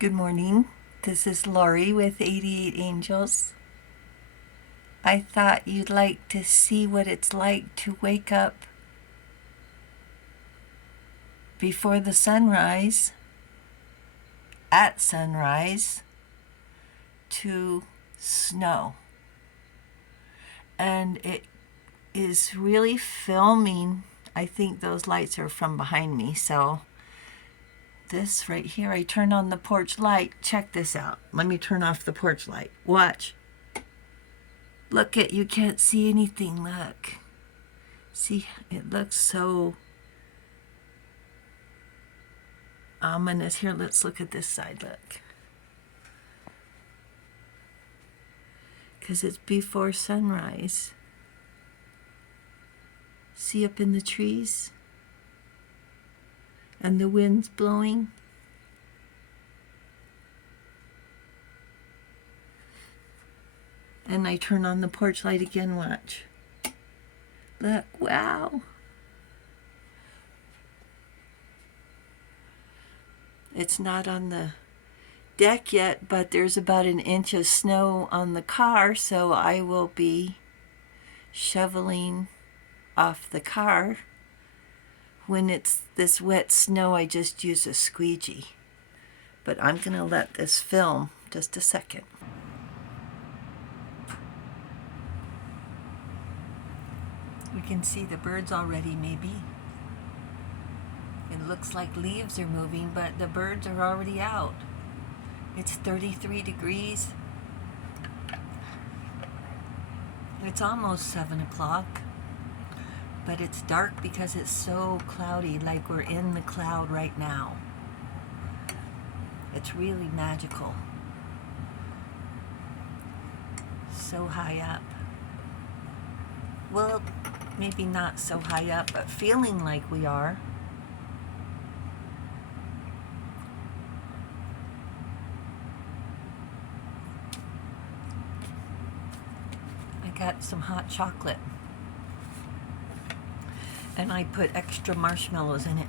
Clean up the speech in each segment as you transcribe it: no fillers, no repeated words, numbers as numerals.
Good morning. This is Laurie with 88 Angels. I thought you'd like to see what it's like to wake up before the sunrise, at sunrise, to snow. And it is really filming. I think those lights are from behind me, so this right here, I turned on the porch light. Check this out. Let me turn off the porch light. Watch. Look at, you can't see anything. Look. See, it looks so ominous. Here, let's look at this side. Look. Because it's before sunrise. See up in the trees? And the wind's blowing. And I turn on the porch light again. Watch. Look, wow. It's not on the deck yet, but there's about an inch of snow on the car, so I will be shoveling off the car. When it's this wet snow, I just use a squeegee. But I'm going to let this film just a second. We can see the birds already, maybe. It looks like leaves are moving, but the birds are already out. It's 33 degrees. It's almost 7 o'clock, but it's dark because it's so cloudy, like we're in the cloud right now. It's really magical. So high up. Well, maybe not so high up, but feeling like we are. I got some hot chocolate, and I put extra marshmallows in it.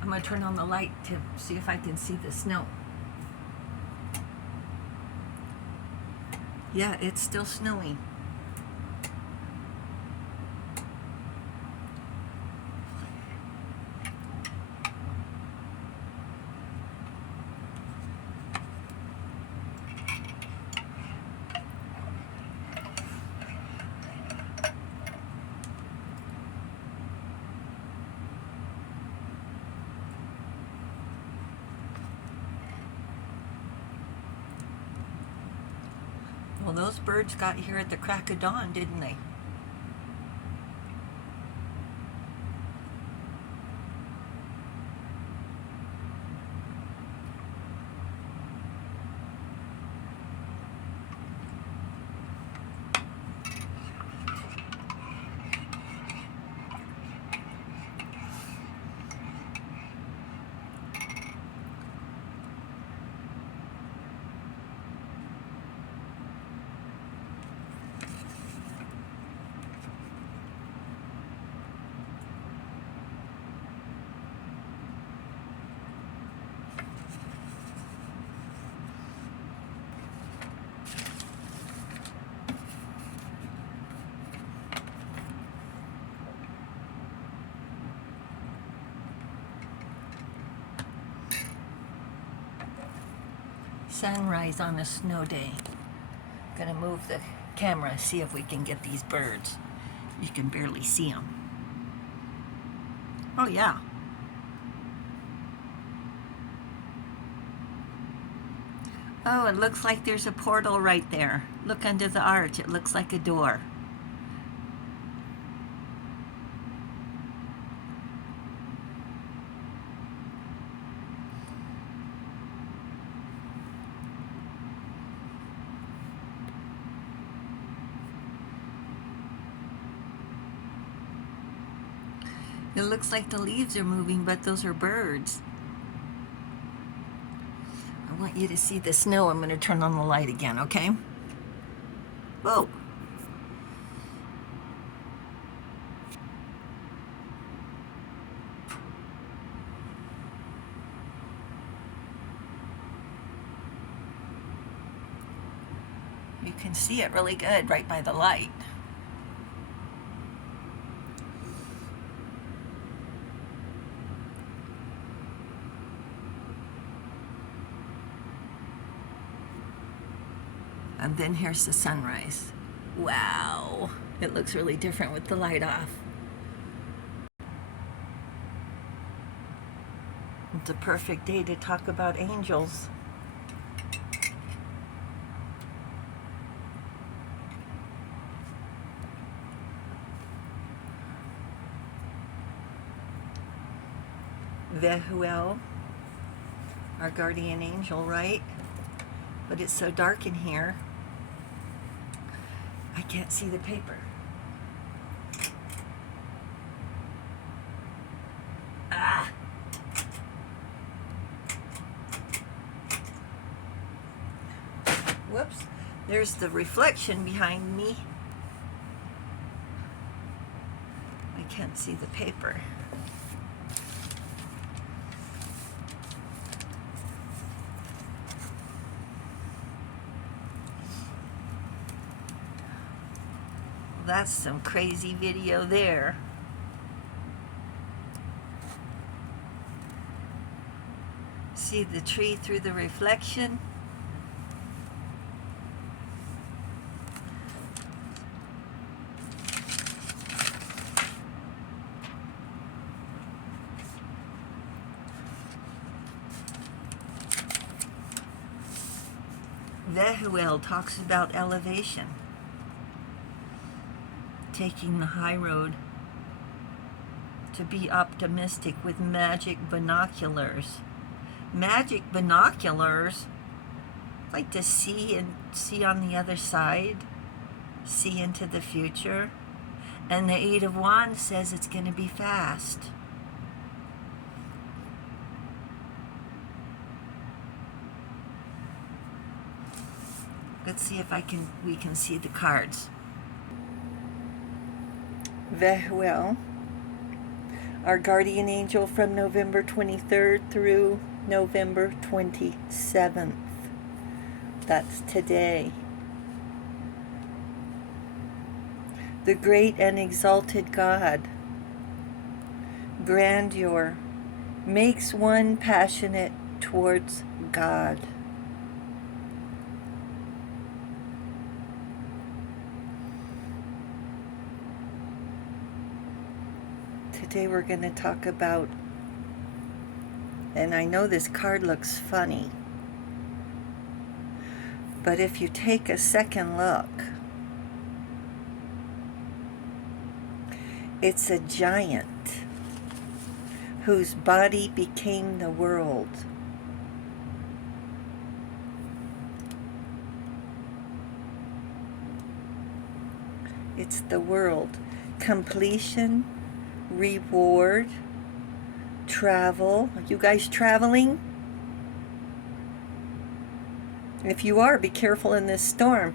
I'm going to turn on the light to see if I can see the snow. Yeah, it's still snowing. Well, those birds got here at the crack of dawn, didn't they? Sunrise on a snow day. Gonna move the camera, see if we can get these birds. You can barely see them. Oh yeah. Oh, it looks like there's a portal right there. Look under the arch. It looks like a door. It looks like the leaves are moving, but those are birds. I want you to see the snow. I'm going to turn on the light again, okay? Whoa. You can see it really good right by the light. And then here's the sunrise. Wow, it looks really different with the light off. It's a perfect day to talk about angels. Vehuel, our guardian angel, right? But it's so dark in here, I can't see the paper. Ah! Whoops. There's the reflection behind me. I can't see the paper. That's some crazy video there. See the tree through the reflection? Vehuel talks about elevation. Taking the high road, to be optimistic with magic binoculars. Magic binoculars, like to see and see on the other side, see into the future. And the Eight of Wands says it's going to be fast. Let's see if we can see the cards. Vehuel, our guardian angel from November 23rd through November 27th. That's today. The great and exalted God, grandeur, makes one passionate towards God. Today we're going to talk about, and I know this card looks funny, but if you take a second look, it's a giant whose body became the world. It's the world. Completion, reward, travel. Are you guys traveling? If you are, be careful in this storm.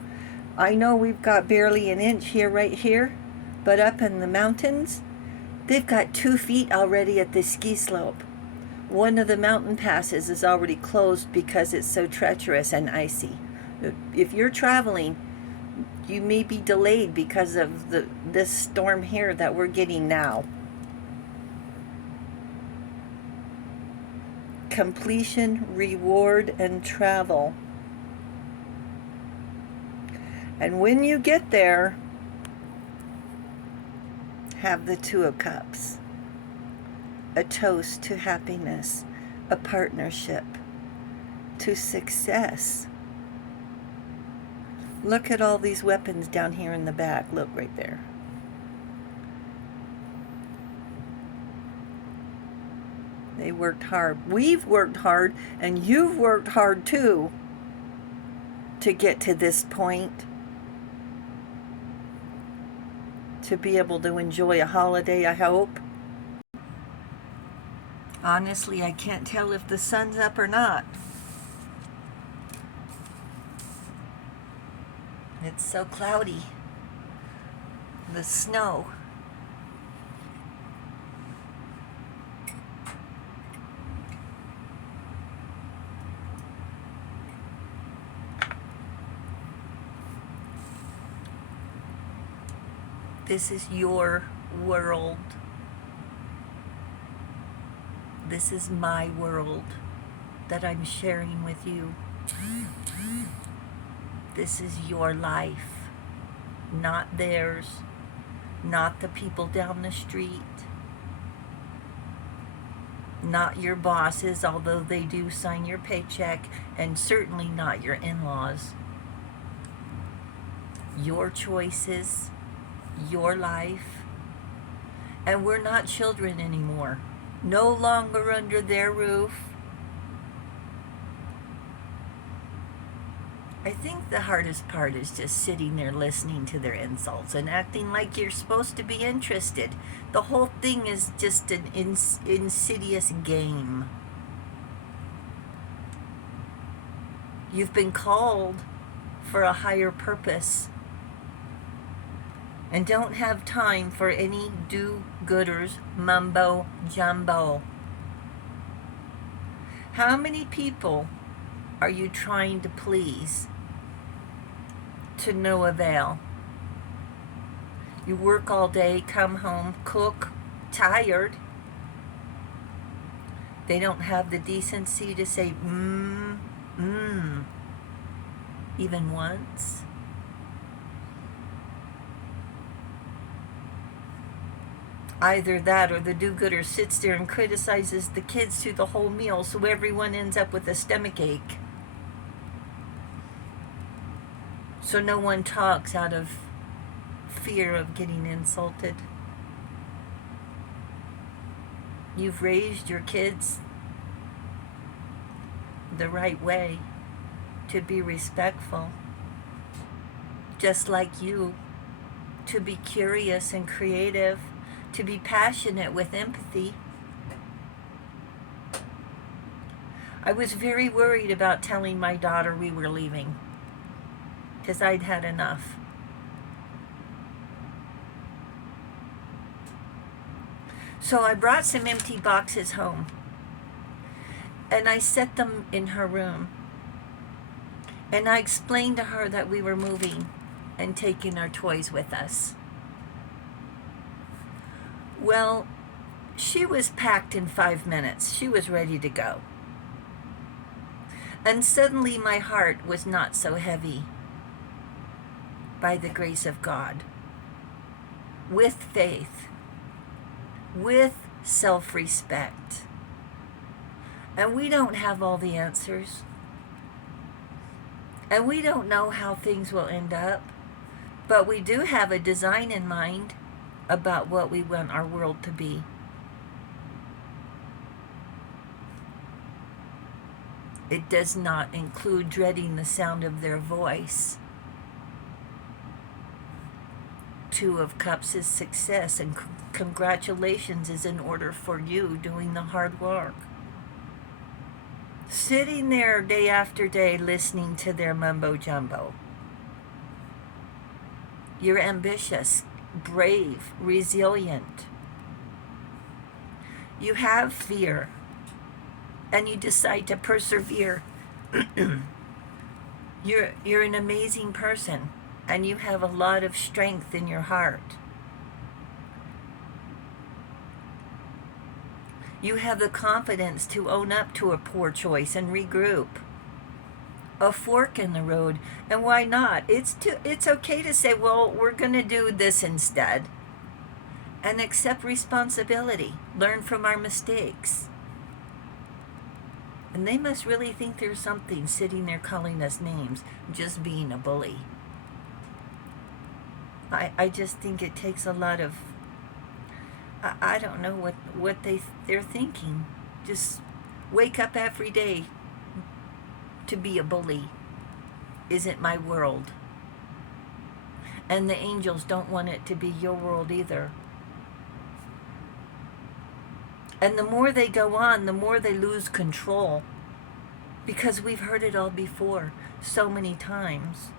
I know we've got barely an inch here, right here, but up in the mountains, they've got 2 feet already at the ski slope. One of the mountain passes is already closed because it's so treacherous and icy. If you're traveling, you may be delayed because of this storm here that we're getting now. Completion, reward, and travel. And when you get there, have the Two of Cups. A toast to happiness, a partnership, to success. Look at all these weapons down here in the back. Look right there. They worked hard. We've worked hard, and you've worked hard too to get to this point. To be able to enjoy a holiday, I hope. Honestly, I can't tell if the sun's up or not. It's so cloudy. The snow. This is your world. This is my world that I'm sharing with you. This is your life, not theirs, not the people down the street, not your bosses, although they do sign your paycheck, and certainly not your in-laws. Your choices, your life, and we're not children anymore. No longer under their roof. I think the hardest part is just sitting there listening to their insults and acting like you're supposed to be interested. The whole thing is just an insidious game. You've been called for a higher purpose and don't have time for any do-gooders mumbo jumbo. How many people are you trying to please to no avail? You work all day, come home, cook, tired. They don't have the decency to say, even once. Either that or the do-gooder sits there and criticizes the kids through the whole meal, so everyone ends up with a stomach ache. So no one talks out of fear of getting insulted. You've raised your kids the right way, to be respectful, just like you, to be curious and creative, to be passionate with empathy. I was very worried about telling my daughter we were leaving, because I'd had enough. So I brought some empty boxes home, and I set them in her room. And I explained to her that we were moving and taking our toys with us. Well, she was packed in 5 minutes. She was ready to go. And suddenly my heart was not so heavy, by the grace of God, with faith, with self-respect. And we don't have all the answers. And we don't know how things will end up. But we do have a design in mind about what we want our world to be. It does not include dreading the sound of their voice. 2 of Cups is success, and congratulations is in order for you doing the hard work. Sitting there day after day listening to their mumbo jumbo. You're ambitious, brave, resilient. You have fear, and you decide to persevere. You're an amazing person, and you have a lot of strength in your heart. You have the confidence to own up to a poor choice and regroup. A fork in the road, and why not? It's okay to say, well, we're going to do this instead. And accept responsibility. Learn from our mistakes. And they must really think there's something sitting there calling us names, just being a bully. I just think it takes a lot of, I don't know what they're thinking. Just wake up every day to be a bully. Isn't my world. And the angels don't want it to be your world either. And the more they go on, the more they lose control. Because we've heard it all before so many times.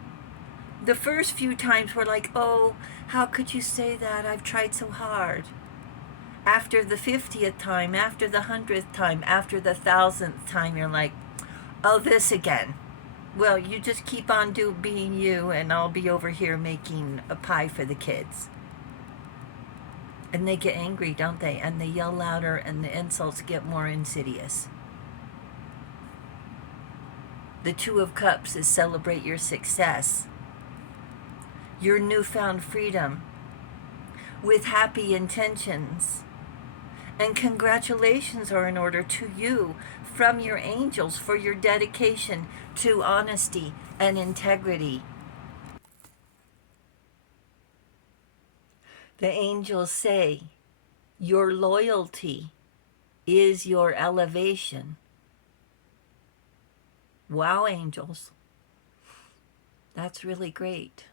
The first few times we're like, oh, how could you say that? I've tried so hard. After the 50th time, after the 100th time, after the 1000th time, you're like, oh, this again. Well, you just keep on being you, and I'll be over here making a pie for the kids. And they get angry, don't they? And they yell louder, and the insults get more insidious. The Two of Cups is celebrate your success, your newfound freedom, with happy intentions. And congratulations are in order to you from your angels for your dedication to honesty and integrity. The angels say your loyalty is your elevation. Wow, angels. That's really great.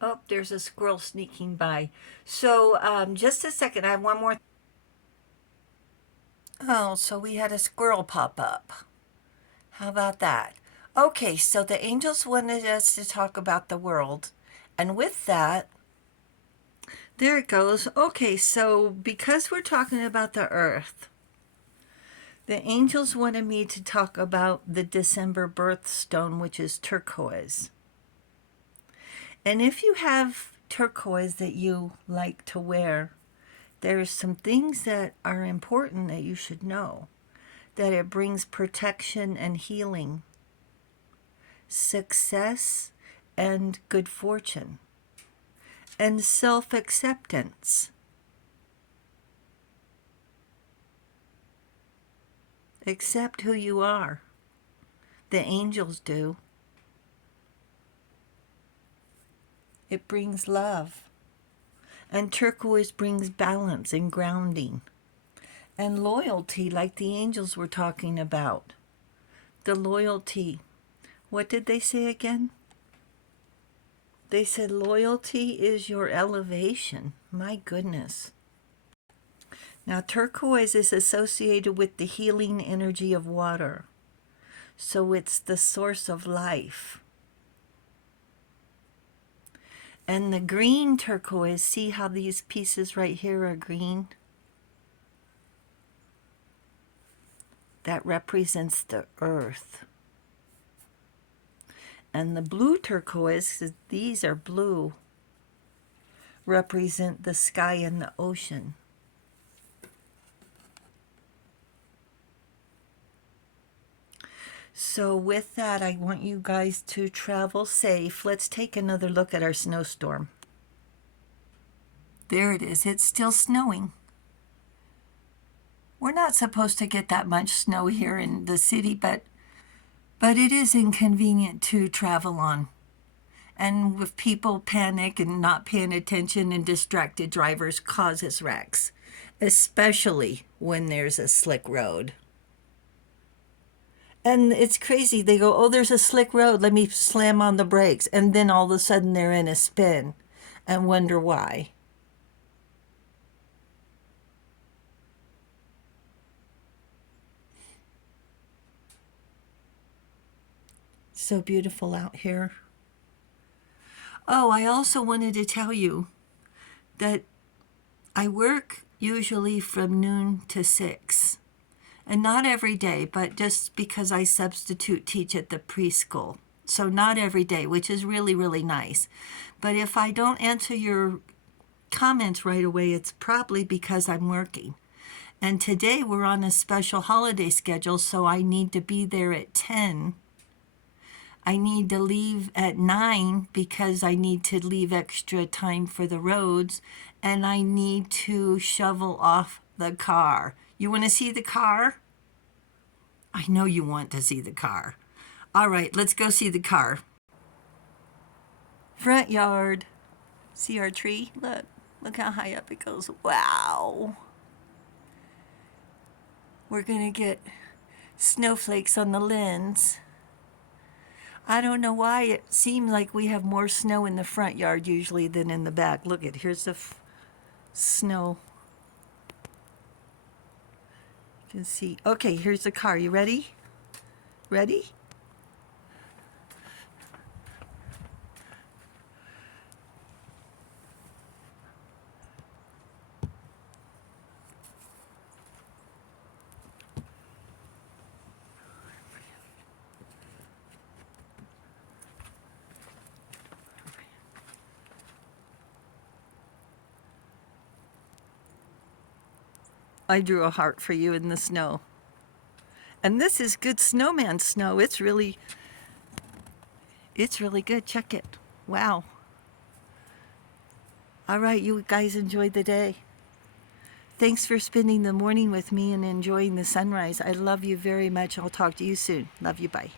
Oh, there's a squirrel sneaking by. So, just a second. I have one more. Oh, so we had a squirrel pop up. How about that? Okay, so the angels wanted us to talk about the world. And with that, there it goes. Okay, so because we're talking about the earth, the angels wanted me to talk about the December birthstone, which is turquoise. And if you have turquoise that you like to wear, there's some things that are important that you should know. That it brings protection and healing, success and good fortune, and self-acceptance. Accept who you are. The angels do. It brings love. And turquoise brings balance and grounding. And loyalty, like the angels were talking about. The loyalty. What did they say again? They said loyalty is your elevation. My goodness. Now, turquoise is associated with the healing energy of water. So it's the source of life. And the green turquoise, see how these pieces right here are green? That represents the earth. And the blue turquoise, these are blue, represent the sky and the ocean. So with that, I want you guys to travel safe. Let's take another look at our snowstorm. There it is. It's still snowing. We're not supposed to get that much snow here in the city, but it is inconvenient to travel on. And if people panic and not paying attention, and distracted drivers causes wrecks, especially when there's a slick road. And it's crazy. They go, oh, there's a slick road. Let me slam on the brakes. And then all of a sudden they're in a spin and wonder why. So beautiful out here. Oh, I also wanted to tell you that I work usually from noon to 6. And not every day, but just because I substitute teach at the preschool. So not every day, which is really, really nice. But if I don't answer your comments right away, it's probably because I'm working. And today we're on a special holiday schedule, so I need to be there at 10. I need to leave at 9 because I need to leave extra time for the roads. And I need to shovel off the car. You want to see the car? I know you want to see the car. All right, let's go see the car. Front yard. See our tree? Look how high up it goes. Wow. We're going to get snowflakes on the lens. I don't know why it seems like we have more snow in the front yard usually than in the back. Look at, here's the snow. You can see. Okay, here's the car. You ready? Ready? I drew a heart for you in the snow. And this is good snowman snow. It's really good. Check it. Wow. All right, you guys enjoyed the day. Thanks for spending the morning with me and enjoying the sunrise. I love you very much. I'll talk to you soon. Love you. Bye.